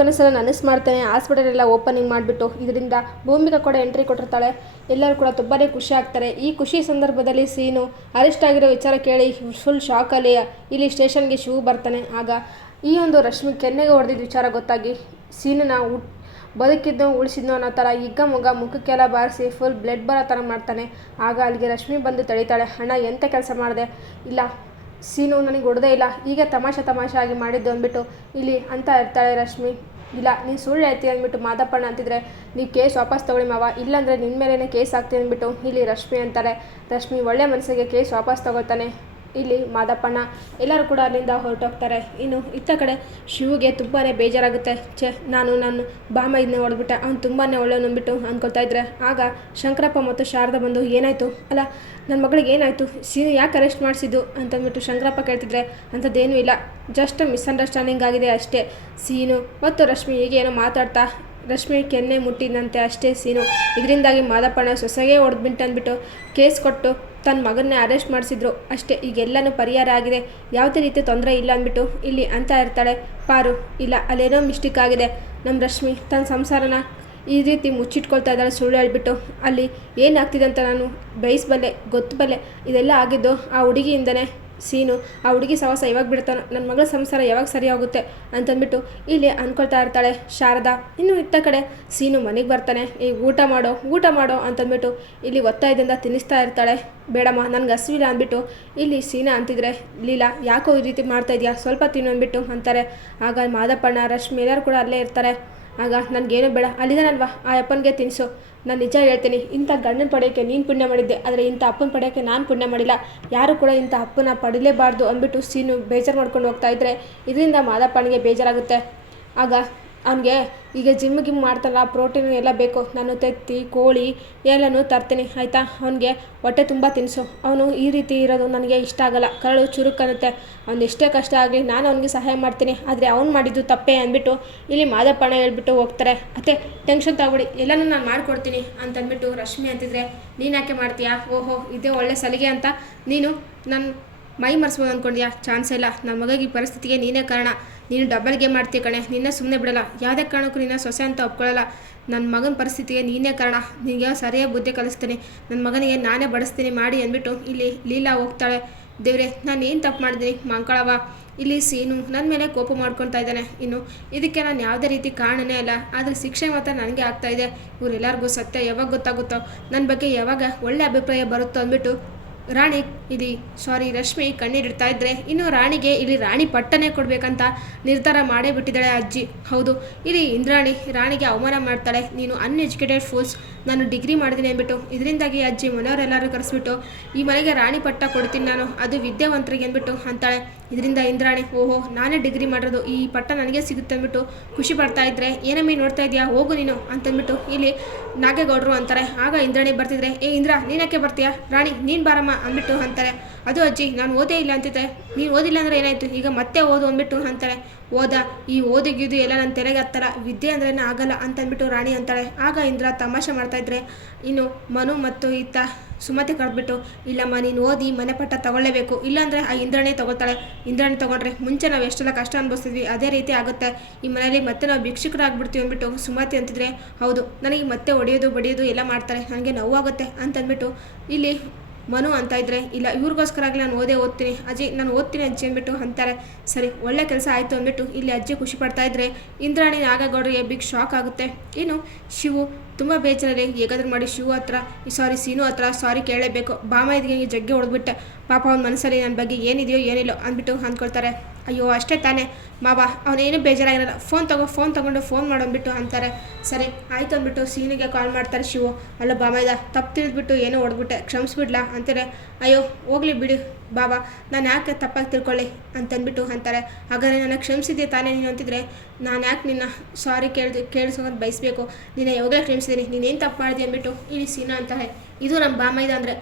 ಕನಸಲ್ಲ ನನಸು ಮಾಡ್ತಾನೆ ಹಾಸ್ಪಿಟಲ್ ಎಲ್ಲ ಓಪನಿಂಗ್ ಮಾಡಿಬಿಟ್ಟು ಇದರಿಂದ ಭೂಮಿಕಾ ಕೂಡ ಎಂಟ್ರಿ ಕೊಟ್ಟಿರ್ತಾಳೆ. ಎಲ್ಲರೂ ಕೂಡ ತುಂಬಾ ಖುಷಿ ಆಗ್ತಾರೆ. ಈ ಖುಷಿ ಸಂದರ್ಭದಲ್ಲಿ ಸೀನು ಅರೆಸ್ಟ್ ಆಗಿರೋ ವಿಚಾರ ಕೇಳಿ ಫುಲ್ ಶಾಕಲ್ಲಿ ಇಲ್ಲಿ ಸ್ಟೇಷನ್ಗೆ ಶಿವು ಬರ್ತಾನೆ. ಆಗ ಈ ಒಂದು ರಶ್ಮಿ ಕೆನ್ನೆಗೆ ಹೊಡೆದಿದ್ದ ವಿಚಾರ ಗೊತ್ತಾಗಿ ಸೀನನ್ನ ಬದುಕಿದ್ನೋ ಉಳಿಸಿದ್ನೋ ಅನ್ನೋ ಥರ ಮುಖಕ್ಕೆಲ್ಲ ಬಾರಿಸಿ ಫುಲ್ ಬ್ಲಡ್ ಬರೋ ಥರ ಮಾಡ್ತಾನೆ. ಆಗ ಅಲ್ಲಿಗೆ ರಶ್ಮಿ ಬಂದು ತಡೀತಾಳೆ. ಅಣ್ಣ ಎಂಥ ಕೆಲಸ ಮಾಡಿದೆ? ಇಲ್ಲ ಸೀನು ನನಗೆ ಹೊಡೆದೇ ಇಲ್ಲ, ಹೀಗೆ ತಮಾಷೆ ಆಗಿ ಮಾಡಿದ್ದು ಅಂದ್ಬಿಟ್ಟು ಇಲ್ಲಿ ಅಂತ ಇರ್ತಾಳೆ ರಶ್ಮಿ. ಇಲ್ಲ ನೀನು ಸುಳ್ಳು ಹೇಳ್ತೀಯ ಅಂದ್ಬಿಟ್ಟು ಮಾದಪ್ಪಣ್ಣ ಅಂತಿದ್ರೆ ನೀವು ಕೇಸ್ ವಾಪಸ್ ತೊಗೊಳ್ಳಿ ಮಾವ, ಇಲ್ಲಾಂದರೆ ನಿನ್ನ ಮೇಲೇ ಕೇಸ್ ಆಗ್ತೀನಿ ಅಂದ್ಬಿಟ್ಟು ಇಲ್ಲಿ ರಶ್ಮಿ ಅಂತಾರೆ. ರಶ್ಮಿ ಒಳ್ಳೆ ಮನಸ್ಸಿಗೆ ಕೇಸ್ ವಾಪಸ್ ತೊಗೊಳ್ತಾನೆ. ಇಲ್ಲಿ ಮಾದಪ್ಪಣ್ಣ ಎಲ್ಲರೂ ಕೂಡ ಅಲ್ಲಿಂದ ಹೊರಟೋಗ್ತಾರೆ. ಇನ್ನು ಇತ್ತ ಕಡೆ ಶಿವುಗೆ ತುಂಬಾ ಬೇಜಾರಾಗುತ್ತೆ. ನಾನು ಬಾಮ ಇದನ್ನ ಹೊಡೆದ್ಬಿಟ್ಟೆ, ಅವ್ನು ತುಂಬಾ ಒಳ್ಳೆಯವನು ಅಂದ್ಬಿಟ್ಟು ಅಂದ್ಕೊಳ್ತಾ ಇದ್ರೆ ಆಗ ಶಂಕರಪ್ಪ ಮತ್ತು ಶಾರದಾ ಬಂದು ಏನಾಯಿತು, ಅಲ್ಲ ನನ್ನ ಮಗಳಿಗೆ ಏನಾಯಿತು, ಸೀನು ಯಾಕೆ ಅರೆಸ್ಟ್ ಮಾಡಿಸಿದ್ದು ಅಂತಂದ್ಬಿಟ್ಟು ಶಂಕರಪ್ಪ ಕೇಳ್ತಿದ್ರೆ ಅಂಥದ್ದೇನೂ ಇಲ್ಲ, ಜಸ್ಟ್ ಮಿಸ್ಅಂಡರ್ಸ್ಟ್ಯಾಂಡಿಂಗ್ ಆಗಿದೆ ಅಷ್ಟೇ. ಸೀನು ಮತ್ತು ರಶ್ಮಿ ಹೀಗೆ ಏನೋ ಮಾತಾಡ್ತಾ ರಶ್ಮಿ ಕೆನ್ನೆ ಮುಟ್ಟಿದಂತೆ ಅಷ್ಟೇ ಸೀನು. ಇದರಿಂದಾಗಿ ಮಾದಪ್ಪಣ್ಣ ಸೊಸೆಗೆ ಹೊಡೆದ್ಬಿಟ್ಟು ಅಂದ್ಬಿಟ್ಟು ಕೇಸ್ ಕೊಟ್ಟು ತನ್ನ ಮಗನ್ನೇ ಅರೆಸ್ಟ್ ಮಾಡಿಸಿದ್ರು ಅಷ್ಟೇ. ಈಗೆಲ್ಲನೂ ಪರಿಹಾರ ಆಗಿದೆ, ಯಾವುದೇ ರೀತಿ ತೊಂದರೆ ಇಲ್ಲ ಅಂದ್ಬಿಟ್ಟು ಇಲ್ಲಿ ಅಂತ ಇರ್ತಾಳೆ ಪಾರು. ಇಲ್ಲ ಅಲ್ಲೇನೋ ಮಿಸ್ಟೇಕ್ ಆಗಿದೆ, ನಮ್ಮ ರಶ್ಮಿ ತನ್ನ ಸಂಸಾರನ ಈ ರೀತಿ ಮುಚ್ಚಿಟ್ಕೊಳ್ತಾ ಇದ್ದಾಳೆ ಸುಳ್ಳು ಹೇಳ್ಬಿಟ್ಟು. ಅಲ್ಲಿ ಏನಾಗ್ತಿದೆ ಅಂತ ನಾನು ಬಯಸಬಲ್ಲೆ, ಗೊತ್ತಬಲ್ಲೆ. ಇದೆಲ್ಲ ಆಗಿದ್ದು ಆ ಹುಡುಗಿಯಿಂದನೇ. ಸೀನು ಆ ಹುಡುಗಿ ಸವಾಸ ಯಾವಾಗ ಬಿಡ್ತಾನೋ, ನನ್ನ ಮಗಳ ಸಂಸಾರ ಯಾವಾಗ ಸರಿ ಹೋಗುತ್ತೆ ಅಂತಂದ್ಬಿಟ್ಟು ಇಲ್ಲಿ ಅಂದ್ಕೊಳ್ತಾ ಇರ್ತಾಳೆ ಶಾರದಾ. ಇನ್ನು ಇತ್ತ ಕಡೆ ಸೀನು ಮನೆಗೆ ಬರ್ತಾನೆ. ಊಟ ಮಾಡೋ ಅಂತಂದ್ಬಿಟ್ಟು ಇಲ್ಲಿ ಒತ್ತಾಯದಿಂದ ತಿನ್ನಿಸ್ತಾ ಇರ್ತಾಳೆ. ಬೇಡಮ್ಮ ನನಗೆ ಹಸಿವಿಲ್ಲ ಅಂದ್ಬಿಟ್ಟು ಇಲ್ಲಿ ಸೀನಾ ಅಂತಿದ್ರೆ ಲೀಲಾ ಯಾಕೋ ಈ ರೀತಿ ಮಾಡ್ತಾ ಇದೆಯಾ, ಸ್ವಲ್ಪ ತಿನ್ನು ಅಂದ್ಬಿಟ್ಟು ಅಂತಾರೆ. ಆಗ ಮಾದಪ್ಪಣ್ಣ ರಶ್ಮಿ ಎಲ್ಲರೂ ಕೂಡ ಅಲ್ಲೇ ಇರ್ತಾರೆ. ಆಗ ನನಗೇನು ಬೇಡ, ಅಲ್ಲಿದ್ದಾನಲ್ವಾ ಆ ಅಪ್ಪನಿಗೆ ತಿನ್ನಿಸು. ನಾನು ನಿಜ ಹೇಳ್ತೀನಿ, ಇಂಥ ಗಂಡನ ಪಡೆಯೋಕ್ಕೆ ನೀನು ಪುಣ್ಯ ಮಾಡಿದ್ದೆ, ಆದರೆ ಇಂಥ ಅಪ್ಪನ ಪಡೆಯೋಕ್ಕೆ ನಾನು ಪುಣ್ಯ ಮಾಡಿಲ್ಲ, ಯಾರು ಕೂಡ ಇಂಥ ಅಪ್ಪನ ಪಡಿಲೇಬಾರ್ದು ಅಂದ್ಬಿಟ್ಟು ಸೀನು ಬೇಜಾರು ಮಾಡ್ಕೊಂಡು ಹೋಗ್ತಾ ಇದ್ದರೆ ಇದರಿಂದ ಮಾದಪ್ಪನಿಗೆ ಬೇಜಾರಾಗುತ್ತೆ. ಆಗ ಅವನಿಗೆ ಈಗ ಜಿಮ್ ಮಾಡ್ತಾನಲ್ಲ, ಪ್ರೋಟೀನ್ ಎಲ್ಲ ಬೇಕು, ನಾನು ತತ್ತಿ ಕೋಳಿ ಎಲ್ಲನೂ ತರ್ತೀನಿ ಆಯಿತಾ, ಅವನಿಗೆ ಹೊಟ್ಟೆ ತುಂಬ ತಿನ್ನಿಸು. ಅವನು ಈ ರೀತಿ ಇರೋದು ನನಗೆ ಇಷ್ಟ ಆಗಲ್ಲ, ಕರಳು ಚುರುಕನ್ನುತ್ತೆ. ಅವ್ನು ಎಷ್ಟೇ ಕಷ್ಟ ಆಗಲಿ ನಾನು ಅವನಿಗೆ ಸಹಾಯ ಮಾಡ್ತೀನಿ, ಆದರೆ ಅವ್ನು ಮಾಡಿದ್ದು ತಪ್ಪೇ ಅಂದ್ಬಿಟ್ಟು ಇಲ್ಲಿ ಮಾದಪ್ಪಣ್ಣ ಹೇಳ್ಬಿಟ್ಟು ಹೋಗ್ತಾರೆ. ಅತ್ತೆ ಟೆನ್ಷನ್ ತಗೊಳ್ಳಿ, ಎಲ್ಲನೂ ನಾನು ಮಾಡಿಕೊಡ್ತೀನಿ ಅಂತಂದ್ಬಿಟ್ಟು ರಶ್ಮಿ ಅಂತಿದ್ರೆ ನೀನು ಯಾಕೆ ಮಾಡ್ತೀಯಾ, ಓಹೋ ಇದೇ ಒಳ್ಳೆ ಸಲಿಗೆ ಅಂತ ನೀನು ನನ್ನ ಮೈ ಮರೆಸ್ಬೋದು ಅಂದ್ಕೊಂಡ್ಯಾ, ಚಾನ್ಸ್ ಇಲ್ಲ. ನನ್ನ ಮಗಗೆ ಈ ಪರಿಸ್ಥಿತಿಗೆ ನೀನೇ ಕಾರಣ, ನೀನು ಡಬಲ್ ಗೇಮ್ ಮಾಡ್ತೀಯ ಕಣೆ, ನಿನ್ನ ಸುಮ್ಮನೆ ಬಿಡಲ್ಲ, ಯಾವುದೇ ಕಾರಣಕ್ಕೂ ನಿನ್ನ ಸೊಸೆ ಅಂತ ಒಪ್ಕೊಳ್ಳಲ್ಲ. ನನ್ನ ಮಗನ ಪರಿಸ್ಥಿತಿಗೆ ನೀನೇ ಕಾರಣ, ನಿನಗೆ ಸರಿಯಾಗಿ ಬುದ್ಧಿ ಕಲಿಸ್ತೀನಿ, ನನ್ನ ಮಗನಿಗೆ ನಾನೇ ಬಡಿಸ್ತೀನಿ ಮಾಡಿ ಅಂದ್ಬಿಟ್ಟು ಇಲ್ಲಿ ಲೀಲಾ ಹೋಗ್ತಾಳೆ. ದೇವ್ರೆ ನಾನು ಏನು ತಪ್ಪು ಮಾಡಿದ್ದೀನಿ ಮಂಕಳವ, ಇಲ್ಲಿ ಸೀನು ನನ್ನ ಮೇಲೆ ಕೋಪ ಮಾಡ್ಕೊತಾ ಇದ್ದಾನೆ, ಇನ್ನು ಇದಕ್ಕೆ ನಾನು ಯಾವುದೇ ರೀತಿ ಕಾರಣನೇ ಇಲ್ಲ, ಆದರೆ ಶಿಕ್ಷೆ ಮಾತ್ರ ನನಗೆ ಆಗ್ತಾಯಿದೆ. ಇವರೆಲ್ಲರಿಗೂ ಸತ್ಯ ಯಾವಾಗ ಗೊತ್ತಾಗುತ್ತೋ, ನನ್ನ ಬಗ್ಗೆ ಯಾವಾಗ ಒಳ್ಳೆ ಅಭಿಪ್ರಾಯ ಬರುತ್ತೋ ಅಂದ್ಬಿಟ್ಟು ರಶ್ಮಿ ಕಣ್ಣೀರಿಡ್ತಾ ಇದ್ರೆ ಇನ್ನು ರಾಣಿಗೆ ಇಲ್ಲಿ ರಾಣಿ ಪಟ್ಟನೇ ಕೊಡಬೇಕಂತ ನಿರ್ಧಾರ ಮಾಡೇ ಬಿಟ್ಟಿದ್ದಾಳೆ ಅಜ್ಜಿ. ಹೌದು, ಇಲ್ಲಿ ಇಂದ್ರಾಣಿ ರಾಣಿಗೆ ಅವಮಾನ ಮಾಡ್ತಾಳೆ, ನೀನು ಅನ್ಎಜುಕೇಟೆಡ್ ಫೂಲ್ಸ್, ನಾನು ಡಿಗ್ರಿ ಮಾಡಿದ್ದೀನಿ ಅಂದ್ಬಿಟ್ಟು. ಇದರಿಂದಾಗಿ ಅಜ್ಜಿ ಮನೆಯವರೆಲ್ಲರೂ ಕರೆಸ್ಬಿಟ್ಟು ಈ ಮನೆಗೆ ರಾಣಿ ಪಟ್ಟ ಕೊಡ್ತೀನಿ ನಾನು, ಅದು ವಿದ್ಯಾವಂತರಿಗೆ ಅಂದ್ಬಿಟ್ಟು ಅಂತಾಳೆ. ಇದರಿಂದ ಇಂದ್ರಾಣಿ ಓಹೋ ನಾನೇ ಡಿಗ್ರಿ ಮಾಡಿರೋದು, ಈ ಪಟ್ಟ ನನಗೆ ಸಿಗುತ್ತೆ ಅಂದ್ಬಿಟ್ಟು ಖುಷಿ ಪಡ್ತಾ ಇದ್ರೆ ಏನಮ್ಮಿ ನೋಡ್ತಾ ಇದೆಯಾ ಹೋಗು ನೀನು ಅಂತಂದ್ಬಿಟ್ಟು ಇಲ್ಲಿ ನಾಗೇಗೌಡರು ಅಂತಾರೆ. ಆಗ ಇಂದ್ರಾಣಿ ಬರ್ತಿದ್ರೆ ಇಂದ್ರ ನೀನಕ್ಕೆ ಬರ್ತೀಯಾ, ರಾಣಿ ನೀನು ಬಾರಮ್ಮ ಅಂದ್ಬಿಟ್ಟು ಅಂತಾರೆ. ಅದು ಅಜ್ಜಿ ನಾನು ಓದೇ ಇಲ್ಲ ಅಂತಿದ್ದೆ, ನೀನು ಓದಿಲ್ಲ ಅಂದರೆ ಏನಾಯಿತು, ಈಗ ಮತ್ತೆ ಓದು ಅಂದ್ಬಿಟ್ಟು ಅಂತಾಳೆ. ಈ ಓದಿಗಿದು ಎಲ್ಲ ನನ್ನ ತೆರೆಗೆ ಹತ್ತಲ್ಲ, ವಿದ್ಯೆ ಅಂದ್ರೇ ಆಗಲ್ಲ ಅಂತಂದ್ಬಿಟ್ಟು ರಾಣಿ ಅಂತಾಳೆ. ಆಗ ಇಂದ್ರ ತಮಾಷೆ ಮಾಡ್ತಾಯಿದ್ರೆ ಇನ್ನು ಮನು ಮತ್ತು ಈತ ಸುಮತಿ ಕರೆದ್ಬಿಟ್ಟು ಇಲ್ಲಮ್ಮ ನೀನು ಓದಿ ಮನೆ ಪಟ್ಟ ತಗೊಳ್ಳೇಬೇಕು, ಇಲ್ಲಾಂದರೆ ಆ ಇಂದ್ರಾಣಿ ತೊಗೊಳ್ತಾಳೆ, ಇಂದ್ರಾಣಿ ತೊಗೊಂಡ್ರೆ ಮುಂಚೆ ನಾವು ಎಷ್ಟೆಲ್ಲ ಕಷ್ಟ ಅನುಭವಿಸ್ತಿದ್ವಿ ಅದೇ ರೀತಿ ಆಗುತ್ತೆ, ಈ ಮನೆಯಲ್ಲಿ ಮತ್ತೆ ನಾವು ಭಿಕ್ಷುಕರಾಗ್ಬಿಡ್ತೀವಿ ಅಂದ್ಬಿಟ್ಟು ಸುಮತಿ ಅಂತಿದ್ರೆ ಹೌದು ನನಗೆ ಮತ್ತೆ ಹೊಡೆಯೋದು ಬಡಿಯೋದು ಎಲ್ಲ ಮಾಡ್ತಾರೆ, ನನಗೆ ನೋವಾಗುತ್ತೆ ಅಂತಂದ್ಬಿಟ್ಟು ಇಲ್ಲಿ ಮನು ಅಂತ ಇದ್ರೆ ಇಲ್ಲ ಇವ್ರಿಗೋಸ್ಕರ ಆಗಲಿ ನಾನು ಓದ್ತೀನಿ ಅಜ್ಜಿ, ನಾನು ಓದ್ತೀನಿ ಅಜ್ಜಿ ಅಂದ್ಬಿಟ್ಟು ಅಂತಾರೆ. ಸರಿ ಒಳ್ಳೆ ಕೆಲಸ ಆಯಿತು ಅಂದ್ಬಿಟ್ಟು ಇಲ್ಲಿ ಅಜ್ಜಿ ಖುಷಿ ಪಡ್ತಾ ಇದ್ರೆ ಇಂದ್ರಾಣಿ ನಾಗೇಗೌಡರಿಗೆ ಬಿಗ್ ಶಾಕ್ ಆಗುತ್ತೆ. ಇನ್ನು ಶಿವು ತುಂಬ ಬೇಜಾರಲ್ಲಿ ಹೇಗಾದ್ರೂ ಮಾಡಿ ಸೀನು ಹತ್ರ ಸಾರಿ ಕೇಳಲೇಬೇಕು, ಬಾಮ ಇದಕ್ಕೆ ಜಗ್ಗೆ ಹೊಡೆದ್ಬಿಟ್ಟೆ, ಪಾಪ ಅವ್ನ ಮನಸ್ಸಲ್ಲಿ ನನ್ನ ಬಗ್ಗೆ ಏನಿದೆಯೋ ಏನಿಲ್ಲೋ ಅಂದ್ಬಿಟ್ಟು ಅಂದ್ಕೊಳ್ತಾರೆ. ಅಯ್ಯೋ ಅಷ್ಟೇ ತಾನೇ ಮಾವ, ಅವನೇನು ಬೇಜಾರಾಗಿರಲ್ಲ, ಫೋನ್ ತೊಗೊಂಡು ಫೋನ್ ಮಾಡೋಂಬಿಟ್ಟು ಅಂತಾರೆ. ಸರಿ ಆಯಿತು ಅಂದ್ಬಿಟ್ಟು ಸೀನಿಗೆ ಕಾಲ್ ಮಾಡ್ತಾರೆ ಶಿವು. ಅಲ್ಲ ಬಾಮ ತಪ್ಪು ತಿಳಿದ್ಬಿಟ್ಟು ಏನೋ ಹೊಡೆದ್ಬಿಟ್ಟೆ, ಕ್ಷಮಿಸ್ಬಿಡ್ಲಾ ಅಂತಾರೆ. ಅಯ್ಯೋ ಹೋಗ್ಲಿ ಬಿಡಿ ಬಾಬಾ, ನಾನು ಯಾಕೆ ತಪ್ಪಾಗಿ ತಿಳ್ಕೊಳ್ಳಿ ಅಂತಂದ್ಬಿಟ್ಟು ಅಂತಾರೆ. ಹಾಗಾದರೆ ನನ್ನ ಕ್ಷಮಿಸಿದ್ದೆ ತಾನೇ ನೀನು ಅಂತಿದ್ರೆ ನಾನು ಯಾಕೆ ನಿನ್ನ ಸಾರಿ ಕೇಳಿಸೋದು ಬಯಸಬೇಕು, ನೀನು ಯಾವಾಗಲೇ ಕ್ಷಮಿಸಿದ್ದೀನಿ, ನೀನೇನು ತಪ್ಪು ಮಾಡಿದೆ ಅಂದ್ಬಿಟ್ಟು ಇಲ್ಲಿ ಸೀನಾ ಅಂತಾರೆ. ಇದು ನಮ್ಮ ಬಾಮೈದ ಅಂದರೆ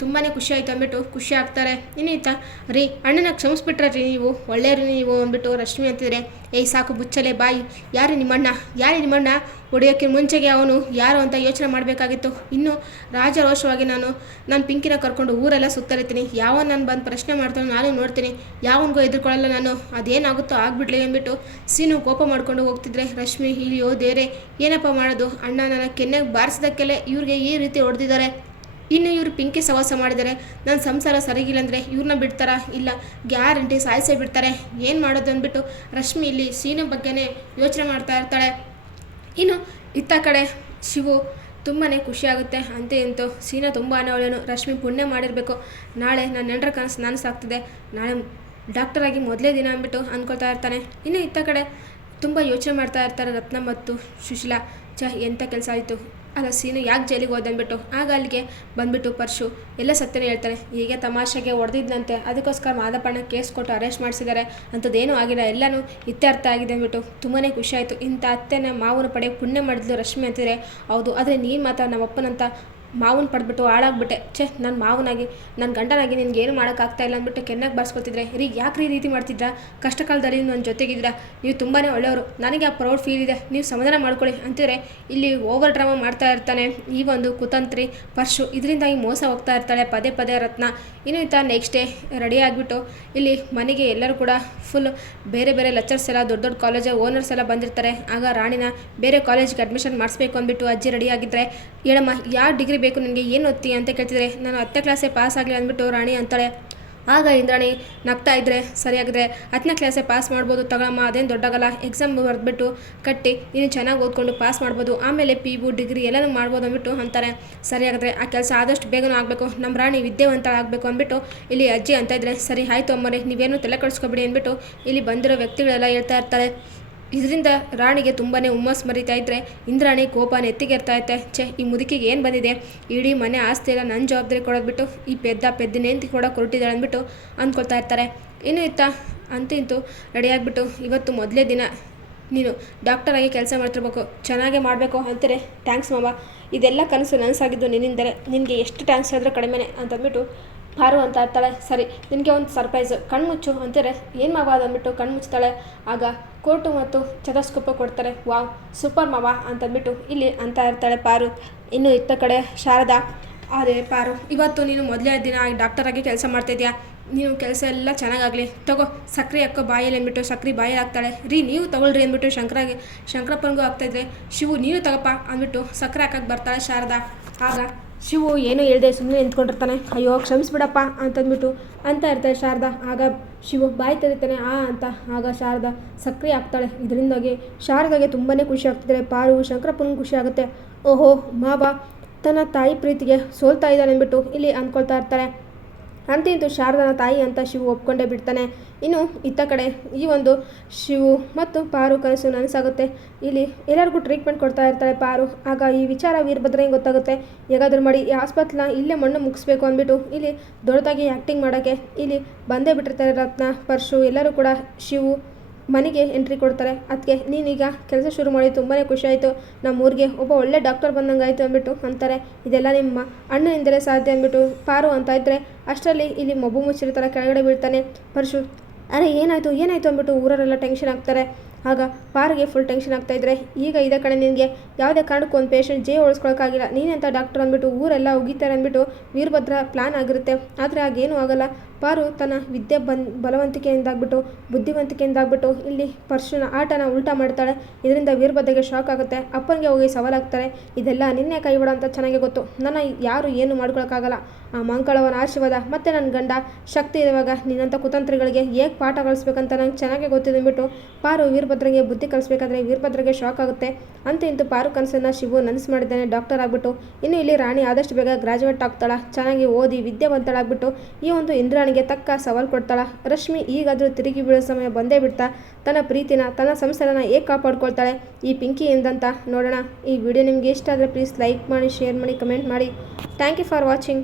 ತುಂಬಾ ಖುಷಿ ಆಯಿತು ಅಂದ್ಬಿಟ್ಟು ಖುಷಿ ಆಗ್ತಾರೆ. ಇನ್ನೀತ ರೀ ಅಣ್ಣನ ಕ್ಷಮಿಸ್ಬಿಟ್ರೆ ರೀ ನೀವು ಒಳ್ಳೆಯರು ನೀವು ಅಂದ್ಬಿಟ್ಟು ರಶ್ಮಿ ಅಂತಿದ್ರೆ, ಏಯ್ ಸಾಕು ಬುಚ್ಚಲೆ ಬಾಯಿ, ಯಾರು ನಿಮ್ಮಣ್ಣ ಹೊಡೆಯೋಕ್ಕೆ ಮುಂಚೆಗೆ ಅವನು ಯಾರು ಅಂತ ಯೋಚನೆ ಮಾಡಬೇಕಾಗಿತ್ತು. ಇನ್ನು ರಾಜರೋಷವಾಗಿ ನಾನು ಪಿಂಕಿನ ಕರ್ಕೊಂಡು ಊರೆಲ್ಲ ಸುತ್ತರಿತೀನಿ, ಯಾವನು ನಾನು ಬಂದು ಪ್ರಶ್ನೆ ಮಾಡ್ತಾನೋ ನಾನು ನೋಡ್ತೀನಿ, ಯಾವನಿಗೂ ಎದುರ್ಕೊಳ್ಳಲ್ಲ ನಾನು, ಅದೇನಾಗುತ್ತೋ ಆಗ್ಬಿಡ್ಲಿ ಅಂದ್ಬಿಟ್ಟು ಸೀನು ಕೋಪ ಮಾಡ್ಕೊಂಡು ಹೋಗ್ತಿದ್ರೆ ರಶ್ಮಿ ಇಲ್ಲಿಯೋ ದೇವ್ರೆ ಏನಪ್ಪ ಮಾಡೋದು, ಅಣ್ಣ ನನ್ನ ಕೆನ್ನೆಗೆ ಬಾರಿಸಿದಕ್ಕೆಲ್ಲ ಇವ್ರಿಗೆ ಈ ರೀತಿ ಹೊಡೆದಿದ್ದಾರೆ, ಇನ್ನು ಇವರು ಪಿಂಕಿ ಸವಾಸ ಮಾಡಿದರೆ ನನ್ನ ಸಂಸಾರ ಸರಿಗಿಲ್ಲ ಅಂದರೆ ಇವ್ರನ್ನ ಬಿಡ್ತಾರಾ, ಇಲ್ಲ ಗ್ಯಾರಂಟಿ ಸಾಯಿಸೇ ಬಿಡ್ತಾರೆ, ಏನು ಮಾಡೋದು ಅಂದ್ಬಿಟ್ಟು ರಶ್ಮಿ ಇಲ್ಲಿ ಸೀನು ಬಗ್ಗೆನೇ ಯೋಚನೆ ಮಾಡ್ತಾ ಇರ್ತಾಳೆ. ಇನ್ನು ಇತ್ತ ಕಡೆ ಶಿವು ತುಂಬಾ ಖುಷಿಯಾಗುತ್ತೆ. ಅಂತೂ ಇಂತೂ ಸೀನಾ ತುಂಬಾ ಒಳ್ಳೆಯನು, ರಶ್ಮಿ ಪುಣ್ಯ ಮಾಡಿರಬೇಕು, ನಾಳೆ ನನ್ನ ನೆಂಟರ ಕನಸು ನನಸಾಗ್ತಿದೆ, ನಾಳೆ ಡಾಕ್ಟರಾಗಿ ಮೊದಲೇ ದಿನ ಅಂದ್ಬಿಟ್ಟು ಅಂದ್ಕೊಳ್ತಾ ಇರ್ತಾನೆ. ಇನ್ನು ಇತ್ತ ಕಡೆ ತುಂಬ ಯೋಚನೆ ಮಾಡ್ತಾ ಇರ್ತಾರೆ ರತ್ನ ಮತ್ತು ಸುಶೀಲಾ. ಎಂಥ ಕೆಲಸ ಆಯಿತು ಅಲ್ಲ, ಸೀನು ಯಾಕೆ ಜೈಲಿಗೆ ಹೋದಂದ್ಬಿಟ್ಟು ಆಗ ಅಲ್ಲಿಗೆ ಬಂದುಬಿಟ್ಟು ಪರ್ಶು ಎಲ್ಲ ಸತ್ಯನೇ ಹೇಳ್ತಾನೆ. ಹೀಗೆ ತಮಾಷೆಗೆ ಹೊಡೆದಿದ್ದಂತೆ, ಅದಕ್ಕೋಸ್ಕರ ಮಾದಪ್ಪಣ್ಣ ಕೇಸ್ ಕೊಟ್ಟು ಅರೆಸ್ಟ್ ಮಾಡಿಸಿದ್ದಾರೆ, ಅಂಥದ್ದೇನೂ ಆಗಿಲ್ಲ, ಎಲ್ಲನೂ ಇತ್ಯರ್ಥ ಆಗಿದೆ ಅಂದ್ಬಿಟ್ಟು ತುಂಬಾ ಖುಷಿ ಆಯಿತು. ಇಂಥ ಅತ್ತೆನ ಮಾವನ ಪಡೆ ಪುಣ್ಯ ಮಾಡಿದ್ಲು ರಶ್ಮಿ ಅಂತಿದ್ರೆ, ಹೌದು, ಆದರೆ ನೀನು ಮಾತ್ರ ನಮ್ಮಪ್ಪನಂತ ಮಾವನ ಪಡ್ಬಿಟ್ಟು ಹಾಳಾಗ್ಬಿಟ್ಟೆ, ನನ್ನ ಮಾವನಾಗಿ ನನ್ನ ಗಂಡನಾಗಿ ನಿನ್ಗೆ ಏನು ಮಾಡೋಕ್ಕಾಗ್ತಾ ಇಲ್ಲ ಅಂದ್ಬಿಟ್ಟು ಕೆನ್ನಾಗಿ ಬಾರಿಸ್ಕೊತಿದ್ರೆ. ಯಾಕ್ರಿ ಈ ರೀತಿ ಮಾಡ್ತಿದ್ರಾ, ಕಷ್ಟ ಕಾಲದಲ್ಲಿ ನನ್ನ ಜೊತೆಗಿದ್ದೀರಾ, ನೀವು ತುಂಬಾ ಒಳ್ಳೆಯವರು, ನನಗೆ ಆ ಪ್ರೌಡ್ ಫೀಲ್ ಇದೆ, ನೀವು ಸಮಾಧಾನ ಮಾಡ್ಕೊಳ್ಳಿ ಅಂತಿದ್ರೆ ಇಲ್ಲಿ ಓವರ್ ಡ್ರಾಮಾ ಮಾಡ್ತಾ ಇರ್ತಾನೆ ಈ ಒಂದು ಕುತಂತ್ರಿ ಪರ್ಶು. ಇದರಿಂದಾಗಿ ಮೋಸ ಹೋಗ್ತಾ ಇರ್ತಾಳೆ ಪದೇ ಪದೇ ರತ್ನ. ಇನ್ನು ಇತ್ತ ನೆಕ್ಸ್ಟ್ ಡೇ ರೆಡಿ ಆಗಿಬಿಟ್ಟು ಇಲ್ಲಿ ಮನೆಗೆ ಎಲ್ಲರೂ ಕೂಡ ಫುಲ್ ಬೇರೆ ಬೇರೆ ಲೆಕ್ಚರ್ಸ್ ಎಲ್ಲ ದೊಡ್ಡ ದೊಡ್ಡ ಕಾಲೇಜ್ ಓನರ್ಸ್ ಎಲ್ಲ ಬಂದಿರ್ತಾರೆ. ಆಗ ರಾಣಿನ ಬೇರೆ ಕಾಲೇಜ್ಗೆ ಅಡ್ಮಿಷನ್ ಮಾಡಿಸ್ಬೇಕು ಅಂದ್ಬಿಟ್ಟು ಅಜ್ಜಿ ರೆಡಿ ಆಗಿದ್ದರೆ, ಹೇಳಮ್ಮ ಯಾವ ಡಿಗ್ರಿ ಬೇಕು ನಿನಗೆ, ಏನು ಓದ್ತಿ ಅಂತ ಕೇಳ್ತಿದ್ರೆ, ನಾನು 10ನೇ ಕ್ಲಾಸೇ ಪಾಸ್ ಆಗಲಿ ಅಂದ್ಬಿಟ್ಟು ರಾಣಿ ಅಂತಾಳೆ. ಆಗ ಇಂದ್ರಾಣಿ ನಗ್ತಾ ಇದ್ದರೆ, ಸರಿಯಾಗಿದ್ರೆ 10ನೇ ಕ್ಲಾಸೇ ಪಾಸ್ ಮಾಡ್ಬೋದು ತಗೊಳಮ್ಮ, ಅದೇನು ದೊಡ್ಡಾಗಲ್ಲ, ಎಕ್ಸಾಮ್ ಬರೆದ್ಬಿಟ್ಟು ಕಟ್ಟಿ ನೀನು ಚೆನ್ನಾಗಿ ಓದ್ಕೊಂಡು ಪಾಸ್ ಮಾಡ್ಬೋದು, ಆಮೇಲೆ PU ಡಿಗ್ರಿ ಎಲ್ಲನೂ ಮಾಡ್ಬೋದು ಅಂದ್ಬಿಟ್ಟು ಅಂತಾರೆ. ಸರಿಯಾಗಿದ್ರೆ ಆ ಕೆಲಸ ಆದಷ್ಟು ಬೇಗನೂ ಆಗಬೇಕು, ನಮ್ಮ ರಾಣಿ ವಿದ್ಯಾವಂತಳಾಗಬೇಕು ಅಂದ್ಬಿಟ್ಟು ಇಲ್ಲಿ ಅಜ್ಜಿ ಅಂತ ಇದ್ರೆ, ಸರಿ ಆಯಿತು ಅಮ್ಮರೇ ನೀವೇನು ತಲೆ ಕಡಿಸ್ಕೊಬಿಡಿ ಅಂದ್ಬಿಟ್ಟು ಇಲ್ಲಿ ಬಂದಿರೋ ವ್ಯಕ್ತಿಗಳೆಲ್ಲ ಹೇಳ್ತಾ ಇರ್ತಾರೆ. ಇದರಿಂದ ರಾಣಿಗೆ ತುಂಬಾ ಹುಮ್ಮಸ್ ಮರಿತಾ ಇದ್ದರೆ ಇಂದ್ರಾಣಿ ಕೋಪ ನೆತ್ತಿಗೆರ್ತಾ ಇತ್ತೆ. ಈ ಮುದುಕಿಗೆ ಏನು ಬಂದಿದೆ, ಇಡೀ ಮನೆ ಆಸ್ತಿ ಎಲ್ಲ ನನ್ನ ಜವಾಬ್ದಾರಿ ಕೊಡೋದ್ಬಿಟ್ಟು ಈ ಪೆದ್ದಿನೇಂತಿ ಕೂಡ ಕೊಟ್ಟಿದ್ದಾಳೆ ಅಂದ್ಬಿಟ್ಟು ಅಂದ್ಕೊಳ್ತಾ ಇರ್ತಾರೆ. ಇನ್ನು ಇತ್ತ ಅಂತೂ ರೆಡಿಯಾಗಿಬಿಟ್ಟು, ಇವತ್ತು ಮೊದಲೇ ದಿನ ನೀನು ಡಾಕ್ಟರಾಗಿ ಕೆಲಸ ಮಾಡ್ತಿರ್ಬೇಕು, ಚೆನ್ನಾಗೇ ಮಾಡಬೇಕು ಅಂತಾರೆ. ಥ್ಯಾಂಕ್ಸ್ ಮಾವ, ಇದೆಲ್ಲ ಕನಸು ನನಸಾಗಿದ್ದು ನಿನ್ನಿಂದಲೇ, ನಿನಗೆ ಎಷ್ಟು ಥ್ಯಾಂಕ್ಸ್ ಹೇಳಿದ್ರೆ ಕಡಿಮೆನೆ ಅಂತಂದ್ಬಿಟ್ಟು ಪಾರು ಅಂತ ಇರ್ತಾಳೆ. ಸರಿ ನಿನಗೆ ಒಂದು ಸರ್ಪ್ರೈಸು, ಕಣ್ಮುಚ್ಚು ಅಂತಾರೆ. ಏನು ಮಾವ ಅಂದ್ಬಿಟ್ಟು ಕಣ್ಮುಚ್ತಾಳೆ. ಆಗ ಕೋಟು ಮತ್ತು ಚತಸ್ಕೋಪ ಕೊಡ್ತಾರೆ. ವಾವ್ ಸೂಪರ್ ಮಾವ ಅಂತಂದ್ಬಿಟ್ಟು ಇಲ್ಲಿ ಅಂತ ಇರ್ತಾಳೆ ಪಾರು. ಇನ್ನು ಇತ್ತ ಕಡೆ ಶಾರದಾ, ಅದೇ ಪಾರು ಇವತ್ತು ನೀನು ಮೊದಲೇ ದಿನ ಡಾಕ್ಟರಾಗಿ ಕೆಲಸ ಮಾಡ್ತಾಯಿದ್ಯಾ, ನೀವು ಕೆಲಸ ಎಲ್ಲ ಚೆನ್ನಾಗಾಗಲಿ, ತಗೋ ಸಕ್ಕರೆ ಹಾಕೋ ಬಾಯಲ್ಲಿ ಅಂದ್ಬಿಟ್ಟು ಸಕ್ಕರೆ ಬಾಯಲ್ಲಿ ಹಾಕ್ತಾಳೆ. ನೀವು ತಗೊಳ್ರಿ ಅಂದ್ಬಿಟ್ಟು ಶಂಕರಪ್ಪನಿಗೂ ಹಾಕ್ತಾಯಿದ್ರೆ, ಶಿವು ನೀನು ತಗೋಪ್ಪ ಅಂದ್ಬಿಟ್ಟು ಸಕ್ಕರೆ ಹಾಕಕ್ಕೆ ಬರ್ತಾಳೆ ಶಾರದಾ. ಆಗ ಶಿವು ಏನೂ ಹೇಳ್ದೆ ಸುಮ್ಮನೆ ನಿಂತ್ಕೊಂಡಿರ್ತಾನೆ. ಅಯ್ಯೋ ಕ್ಷಮಿಸ್ಬಿಡಪ್ಪ ಅಂತಂದ್ಬಿಟ್ಟು ಅಂತ ಇರ್ತಾಳೆ ಶಾರದಾ. ಆಗ ಶಿವು ಬಾಯಿ ತೆರಿತಾನೆ ಅಂತ. ಆಗ ಶಾರದಾ ಸಕ್ಕರೆ ಹಾಕ್ತಾಳೆ. ಇದರಿಂದಾಗಿ ಶಾರದಾಗೆ ತುಂಬಾ ಖುಷಿ ಆಗ್ತಿದ್ದಾರೆ. ಪಾರು ಶಂಕರಪ್ಪನಿಗೆ ಖುಷಿ ಆಗುತ್ತೆ. ಓಹೋ ಮಾವ ತನ್ನ ತಾಯಿ ಪ್ರೀತಿಗೆ ಸೋಲ್ತಾ ಇದ್ದಾನೆ ಅಂದ್ಬಿಟ್ಟು ಇಲ್ಲಿ ಅಂದ್ಕೊಳ್ತಾ ಇರ್ತಾರೆ. ಅಂತೂ ಶಾರದನ ತಾಯಿ ಅಂತ ಶಿವು ಒಪ್ಕೊಂಡೇ ಬಿಡ್ತಾನೆ. ಇನ್ನು ಇತ್ತ ಕಡೆ ಈ ಒಂದು ಶಿವು ಮತ್ತು ಪಾರು ಕನಸು ನನಸಾಗುತ್ತೆ. ಇಲ್ಲಿ ಎಲ್ಲರಿಗೂ ಟ್ರೀಟ್ಮೆಂಟ್ ಕೊಡ್ತಾ ಇರ್ತಾಳೆ ಪಾರು. ಆಗ ಈ ವಿಚಾರ ವೀರಭದ್ರಂಗೆ ಗೊತ್ತಾಗುತ್ತೆ. ಹೇಗಾದ್ರೂ ಮಾಡಿ ಈ ಆಸ್ಪತ್ರೆನ ಇಲ್ಲೇ ಮಣ್ಣು ಮುಗಿಸ್ಬೇಕು ಅಂದ್ಬಿಟ್ಟು ಇಲ್ಲಿ ದೊಡ್ಡದಾಗಿ ಆ್ಯಕ್ಟಿಂಗ್ ಮಾಡೋಕ್ಕೆ ಇಲ್ಲಿ ಬಂದೇ ಬಿಟ್ಟಿರ್ತಾರೆ ರತ್ನ, ಪರ್ಶು ಎಲ್ಲರೂ ಕೂಡ ಶಿವು ಮನೆಗೆ ಎಂಟ್ರಿ ಕೊಡ್ತಾರೆ. ಅದಕ್ಕೆ ನೀನೀಗ ಕೆಲಸ ಶುರು ಮಾಡಿ ತುಂಬಾ ಖುಷಿ ಆಯಿತು, ನಮ್ಮೂರಿಗೆ ಒಬ್ಬ ಒಳ್ಳೆ ಡಾಕ್ಟರ್ ಬಂದಂಗೆ ಆಯಿತು ಅಂದ್ಬಿಟ್ಟು ಅಂತಾರೆ. ಇದೆಲ್ಲ ನಿಮ್ಮ ಅಣ್ಣನಿಂದಲೇ ಸಾಧ್ಯ ಅಂದ್ಬಿಟ್ಟು ಪಾರು ಅಂತ ಇದ್ದರೆ, ಅಷ್ಟರಲ್ಲಿ ಇಲ್ಲಿ ಮಬ್ಬು ಮುಚ್ಚಿರೋ ಥರ ಕೆಳಗಡೆ ಬೀಳ್ತಾನೆ ಪರ್ಶು. ಅರೆ ಏನಾಯಿತು ಅಂದ್ಬಿಟ್ಟು ಊರವರೆಲ್ಲ ಟೆನ್ಷನ್ ಆಗ್ತಾರೆ. ಆಗ ಪಾರಿಗೆ ಫುಲ್ ಟೆನ್ಷನ್ ಆಗ್ತಾಯಿದ್ರೆ, ಈಗ ಇದೇ ಕಡೆ ನಿನಗೆ ಯಾವುದೇ ಕಾರಣಕ್ಕೂ ಒಂದು ಪೇಷಂಟ್ ಜೇ ಉಳಿಸ್ಕೊಳಕ್ಕಾಗಿಲ್ಲ, ನೀನೆಂಥ ಡಾಕ್ಟರ್ ಅಂದ್ಬಿಟ್ಟು ಊರೆಲ್ಲ ಉಗಿತಾರೆ ಅಂದ್ಬಿಟ್ಟು ವೀರಭದ್ರ ಪ್ಲ್ಯಾನ್ ಆಗಿರುತ್ತೆ. ಆದರೆ ಆಗೇನೂ ಆಗಲ್ಲ. ಪಾರು ತನ್ನ ವಿದ್ಯೆ ಬಲವಂತಿಕೆಯಿಂದಾಗ್ಬಿಟ್ಟು ಬುದ್ಧಿವಂತಿಕೆಯಿಂದಾಗ್ಬಿಟ್ಟು ಇಲ್ಲಿ ಪರ್ಶುನ ಆಟನ ಉಲ್ಟಾ ಮಾಡ್ತಾಳೆ. ಇದರಿಂದ ವೀರಭದ್ರಗೆ ಶಾಕ್ ಆಗುತ್ತೆ. ಅಪ್ಪನಿಗೆ ಹೋಗಿ ಸವಾಲಾಗ್ತಾರೆ. ಇದೆಲ್ಲ ನಿನ್ನೆ ಕೈಬಿಡ ಅಂತ ಚೆನ್ನಾಗಿ ಗೊತ್ತು, ನನ್ನ ಯಾರು ಏನು ಮಾಡ್ಕೊಳಕ್ಕಾಗಲ್ಲ, ಆ ಮಂಗಳವನ ಆಶೀರ್ವಾದ ಮತ್ತು ನನ್ನ ಗಂಡ ಶಕ್ತಿ ಇರುವಾಗ ನಿನ್ನಂಥ ಕುತಂತ್ರಿಗಳಿಗೆ ಹೇಗೆ ಪಾಠ ಕಲಿಸ್ಬೇಕಂತ ನಂಗೆ ಚೆನ್ನಾಗಿ ಗೊತ್ತಿದೆ ಅಂದ್ಬಿಟ್ಟು ಪಾರು ವೀರಭದ್ರಗೆ ಬುದ್ಧಿ ಕಲಿಸ್ಬೇಕಾದ್ರೆ ವೀರಭದ್ರಗೆ ಶಾಕ್ ಆಗುತ್ತೆ. ಇಂತೂ ಪಾರು ಕನಸನ್ನು ಶಿವು ನನಸು ಮಾಡಿದ್ದಾನೆ ಡಾಕ್ಟರ್ ಆಗಿಬಿಟ್ಟು. ಇನ್ನು ಇಲ್ಲಿ ರಾಣಿ ಆದಷ್ಟು ಬೇಗ ಗ್ರಾಜುಯೇಟ್ ಆಗ್ತಾಳ, ಚೆನ್ನಾಗಿ ಓದಿ ವಿದ್ಯಾವಂತಳಾಗ್ಬಿಟ್ಟು ಈ ಒಂದು ಇಂದ್ರಾಣಿಗೆ ತಕ್ಕ ಸವಾಲು ಕೊಡ್ತಾಳ. ರಶ್ಮಿ ಈಗಾದರೂ ತಿರುಗಿ ಬೀಳೋ ಸಮಯ ಬಂದೇ ಬಿಡ್ತಾ ತನ್ನ ಪ್ರೀತಿನ ತನ್ನ ಸಂಸಾರನ ಹೇಗೆ ಕಾಪಾಡ್ಕೊಳ್ತಾಳೆ ಈ ಪಿಂಕಿಯಿಂದಂತ ನೋಡೋಣ. ಈ ವಿಡಿಯೋ ನಿಮಗೆ ಇಷ್ಟ ಆದರೆ ಪ್ಲೀಸ್ ಲೈಕ್ ಮಾಡಿ, ಶೇರ್ ಮಾಡಿ, ಕಮೆಂಟ್ ಮಾಡಿ. Thank you for watching.